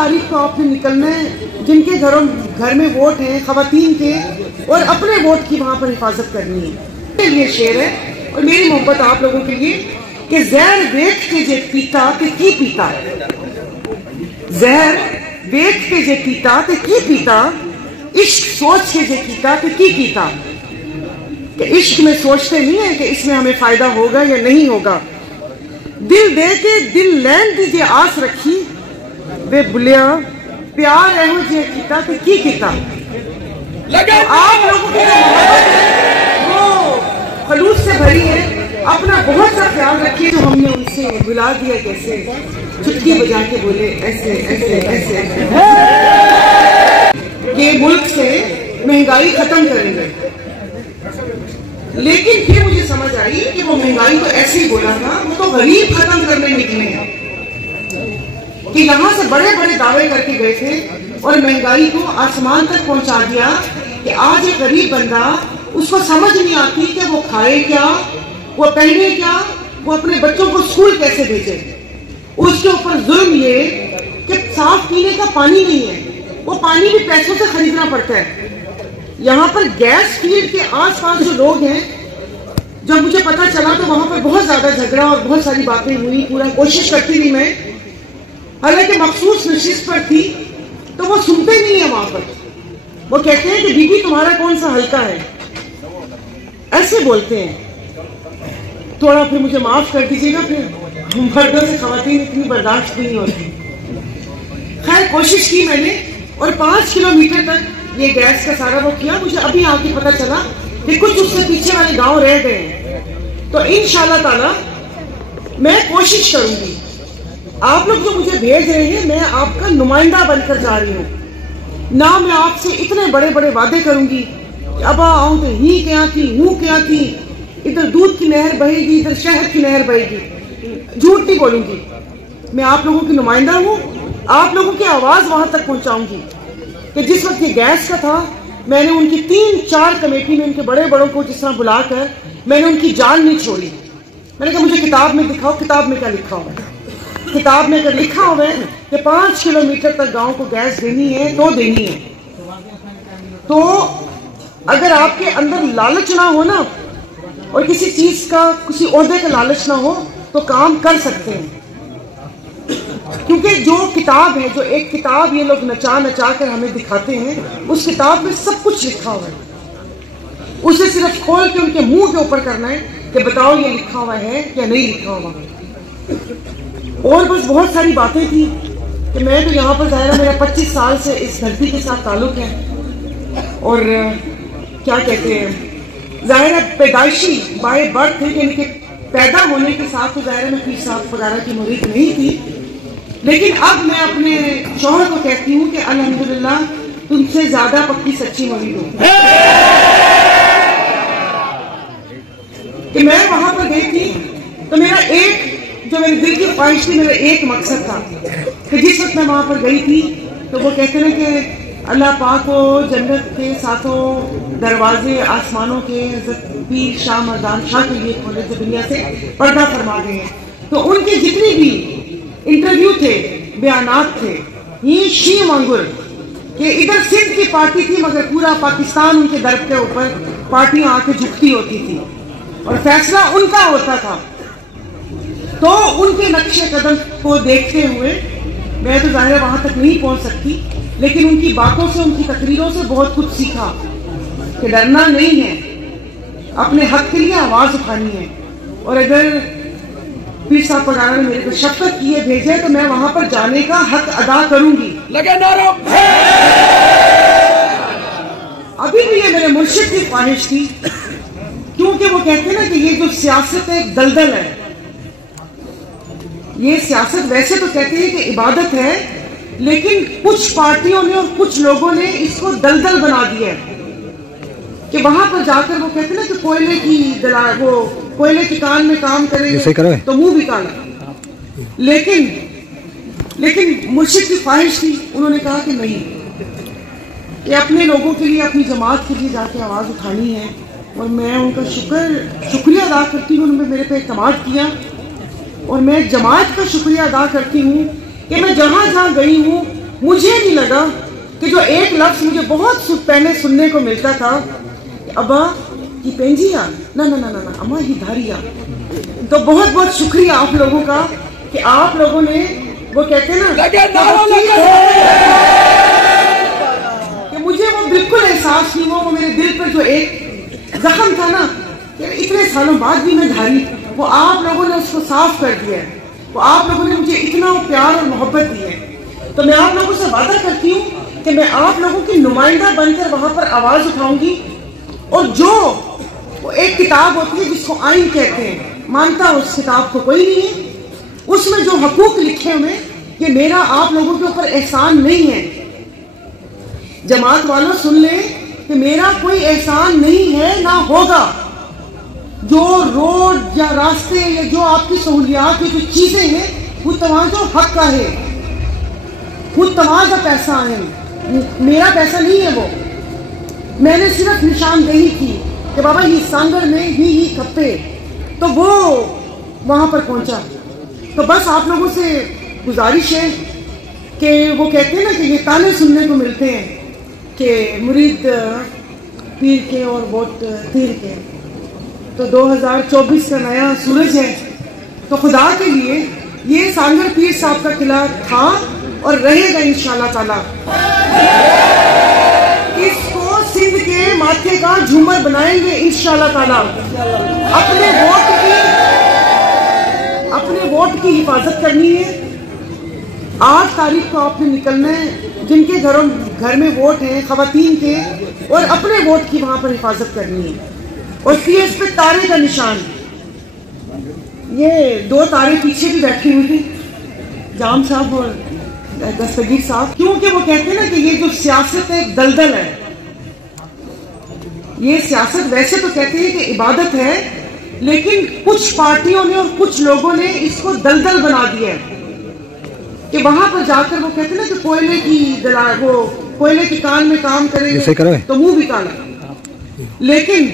تاریخ کو آپ نے نکلنا ہے، جن کے گھر میں ووٹ ہیں خواتین کے، اور اپنے ووٹ کی وہاں پر حفاظت کرنی ہے۔ میرے لیے شعر ہے اور میری محبت آپ لوگوں کے لیے کہ زہر ویکھ کے جے پیتا تے کی پیتا، زہر ویکھ کے جے پیتا تے کی پیتا، عشق سوچ کے جے کیتا تے کی کیتا۔ کہ عشق میں سوچتے نہیں ہیں کہ اس میں ہمیں فائدہ ہوگا یا نہیں ہوگا، دل دے کے دل لین دی جے آس رکھی، وے بلیا پیار ایہو جے کیتا تے کی کیتا۔ آپ لوگوں کی محبت ہے وہ خلوص سے بھری ہے، اپنا بہت سا خیال رکھیے۔ جو ہم نے ان سے بلا دیا کیسے چٹکی بجا کے بولے ایسے ایسے ایسے، یہ ملک سے مہنگائی ختم کریں گے، لیکن پھر مجھے سمجھ آئی کہ وہ مہنگائی تو ایسے ہی بولا تھا، وہ تو غریب ختم کرنے نکلے ہیں، کہ یہاں سے بڑے بڑے دعوے کر کے گئے تھے اور مہنگائی کو آسمان تک پہنچا دیا کہ آج ایک غریب بندہ اس کو سمجھ نہیں آتی کہ وہ کھائے کیا، وہ پہنے کیا، وہ اپنے بچوں کو اسکول کیسے بھیجے۔ اس کے اوپر ظلم یہ کہ صاف پینے کا پانی نہیں ہے، وہ پانی بھی پیسوں سے خریدنا پڑتا ہے۔ یہاں پر گیس فیلڈ کے آس پاس جو لوگ ہیں، جب مجھے پتا چلا تو وہاں پر بہت زیادہ جھگڑا اور بہت ساری باتیں ہوئی، پورا کوشش کرتی تھی میں، حالانکہ مخصوص نشست پر تھی، تو وہ سنتے نہیں ہیں۔ وہاں پر وہ کہتے ہیں کہ بی بی تمہارا کون سا حلقہ ہے، ایسے بولتے ہیں۔ تھوڑا پھر مجھے معاف کر دیجیے گا، پھر مردوں سے خواتین اتنی برداشت نہیں ہوتی۔ خیر کوشش کی میں نے، اور 5 کلومیٹر تک یہ گیس کا سارا وہ کیا۔ مجھے ابھی آ کے پتا چلا کہ کچھ اس سے پیچھے والے گاؤں رہ گئے ہیں، تو انشاءاللہ تعالی میں کوشش کروں گی۔ آپ لوگ جو مجھے بھیج رہے ہیں، میں آپ کا نمائندہ بن کر جا رہی ہوں، نہ میں آپ سے اتنے بڑے بڑے وعدے کروں گی کہ ابا آؤں تو ہی کیا تھی، ہوں کیا تھی، ادھر دودھ کی نہر بہے گی، ادھر شہد کی نہر بہے گی، جھوٹ نہیں بولوں گی۔ میں آپ لوگوں کی نمائندہ ہوں، آپ لوگوں کی آواز وہاں تک پہنچاؤں گی کہ جس وقت یہ گیس کا تھا، میں نے ان کی 3-4 کمیٹی میں ان کے بڑے بڑوں کو جس طرح بلا کر میں نے ان کی جان نہیں چھوڑی۔ میں نے کہا مجھے کتاب میں دکھاؤ، کتاب میں کیا لکھا ہوا ہے۔ کتاب میں اگر لکھا ہوا ہے کہ 5 کلومیٹر تک گاؤں کو گیس دینی ہے تو دینی ہے۔ تو اگر آپ کے اندر لالچ نہ ہو نا، اور کسی چیز کا، کسی عہدے کا لالچ نہ ہو، تو کام کر سکتے ہیں۔ کیونکہ جو کتاب ہے، جو ایک کتاب یہ لوگ نچا نچا کر ہمیں دکھاتے ہیں، اس کتاب میں سب کچھ لکھا ہوا ہے۔ اسے صرف کھول کے ان کے منہ کے اوپر کرنا ہے کہ بتاؤ یہ لکھا ہوا ہے یا نہیں لکھا ہوا۔ اور بس بہت ساری باتیں تھی کہ میں تو یہاں پر ظاہر میرا 25 سال سے اس دھرتی کے ساتھ تعلق ہے، اور کیا کہتے ہیں، ظاہر ہے پیدائشی بائے برتھ ہے، یعنی کہ پیدا ہونے کے ساتھ تو ظاہر میں پیر صاحب وغیرہ کی مرید نہیں تھی، لیکن اب میں اپنے شوہر کو کہتی ہوں کہ الحمدللہ تم سے زیادہ پکی سچی مرید ہوں۔ کہ میں وہاں پر گئی تھی تو میرا ایک جو میرے دل کی خواہش تھی، میرا ایک مقصد تھا کہ جس وقت میں وہاں پر گئی تھی تو وہ کہتے ہیں کہ اللہ پاک کو جنت کے ساتھوں دروازے آسمانوں کے حضرت پیر شاہ مردان شاہ کے لیے کھولے تھے، دنیا سے پردہ فرما گئے ہیں۔ تو ان کے جتنی بھی انٹرویو تھے، بیانات تھے، یہ شی وانگر کہ ادھر سندھ کی پارٹی تھی مگر پورا پاکستان ان کے در کے اوپر پارٹیاں آ کے جھکتی ہوتی تھی اور فیصلہ ان کا ہوتا تھا۔ تو ان کے نقش قدم کو دیکھتے ہوئے میں تو ظاہر وہاں تک نہیں پہنچ سکتی، لیکن ان کی باتوں سے، ان کی تقریروں سے بہت کچھ سیکھا کہ ڈرنا نہیں ہے، اپنے حق کے لیے آواز اٹھانی ہے۔ اور اگر پیر صاحب وغیرہ نے میرے کو شفقت کیے بھیجے تو میں وہاں پر جانے کا حق ادا کروں گی۔ ابھی بھی یہ میرے مرشد کی خواہش تھی، کیونکہ وہ کہتے ہیں نا کہ یہ جو سیاست ایک دلدل ہے، یہ سیاست ویسے تو کہتے ہیں کہ عبادت ہے، لیکن کچھ پارٹیوں نے اور کچھ لوگوں نے اس کو دلدل بنا دیا ہے کہ وہاں پر جا کر وہ کہتے ہیں نا کہ کوئلے کی وہ کوئلے کی کان میں کام کرے تو منہ بھی کالا۔ لیکن مرشد کی خواہش تھی، انہوں نے کہا کہ نہیں، کہ اپنے لوگوں کے لیے، اپنی جماعت کے لیے جا کے آواز اٹھانی ہے۔ اور میں ان کا شکریہ ادا کرتی ہوں، انہوں نے میرے پہ اعتماد کیا، اور میں جماعت کا شکریہ ادا کرتی ہوں کہ میں جہاں جہاں گئی ہوں مجھے نہیں لگا کہ جو ایک لفظ مجھے بہت پہلے سننے کو ملتا تھا کہ ابا کی پینجیا نہ اما ہی دھاریا. تو بہت بہت شکریہ آپ لوگوں کا کہ آپ لوگوں نے وہ کہتے ہیں نا کہ مجھے وہ بالکل احساس نہیں ہوا. وہ میرے دل پر جو ایک زخم تھا نا کہ اتنے سالوں بعد بھی میں دھاری, وہ آپ لوگوں نے اس کو صاف کر دیا ہے. وہ آپ لوگوں نے مجھے اتنا پیار اور محبت دی ہے. تو میں آپ لوگوں سے وعدہ کرتی ہوں کہ میں آپ لوگوں کی نمائندہ بن کر وہاں پر آواز اٹھاؤں گی. اور جو وہ ایک کتاب ہوتی ہے جس کو آئین کہتے ہیں, مانتا اس کتاب کو کوئی نہیں ہے, اس میں جو حقوق لکھے ہوئے یہ میرا آپ لوگوں کے اوپر احسان نہیں ہے. جماعت والوں سن لیں کہ میرا کوئی احسان نہیں ہے, نہ ہوگا. جو روڈ یا راستے یا جو آپ کی سہولیات کی جو چیزیں ہیں وہ تمام حق کا ہے, خود تمام کا پیسہ ہے, میرا پیسہ نہیں ہے. وہ میں نے صرف نشاندہی کی کہ بابا یہ سانگر میں ہی کپے, تو وہ وہاں پر پہنچا. تو بس آپ لوگوں سے گزارش ہے کہ وہ کہتے ہیں نا کہ یہ تانے سننے کو ملتے ہیں کہ مرید پیر کے اور ووٹ تیر کے. تو 2024 کا نیا سورج ہے, تو خدا کے لیے یہ سانگر پیر صاحب کا قلعہ تھا اور رہے گا انشاءاللہ تعالی. اس کو سندھ کے ماتھے کا جھومر بنائیں گے انشاءاللہ تعالی. اپنے ووٹ کی حفاظت کرنی ہے. 8 تاریخ کو آپ نے نکلنا ہے, جن کے گھر میں ووٹ ہیں خواتین کے, اور اپنے ووٹ کی وہاں پر حفاظت کرنی ہے. اور اس پہ تارے کا نشان, یہ 2 تارے پیچھے بھی بیٹھی ہوئی تھی, جام صاحب اور دستگیر صاحب, کیونکہ وہ کہتے ہیں نا کہ یہ جو سیاست ایک دلدل ہے. یہ سیاست ویسے تو کہتے ہیں کہ عبادت ہے, لیکن کچھ پارٹیوں نے اور کچھ لوگوں نے اس کو دلدل بنا دیا ہے کہ وہاں پر جا کر وہ کہتے ہیں نا کہ کوئلے کی کان میں کام کرے تو منہ بھی کالا. لیکن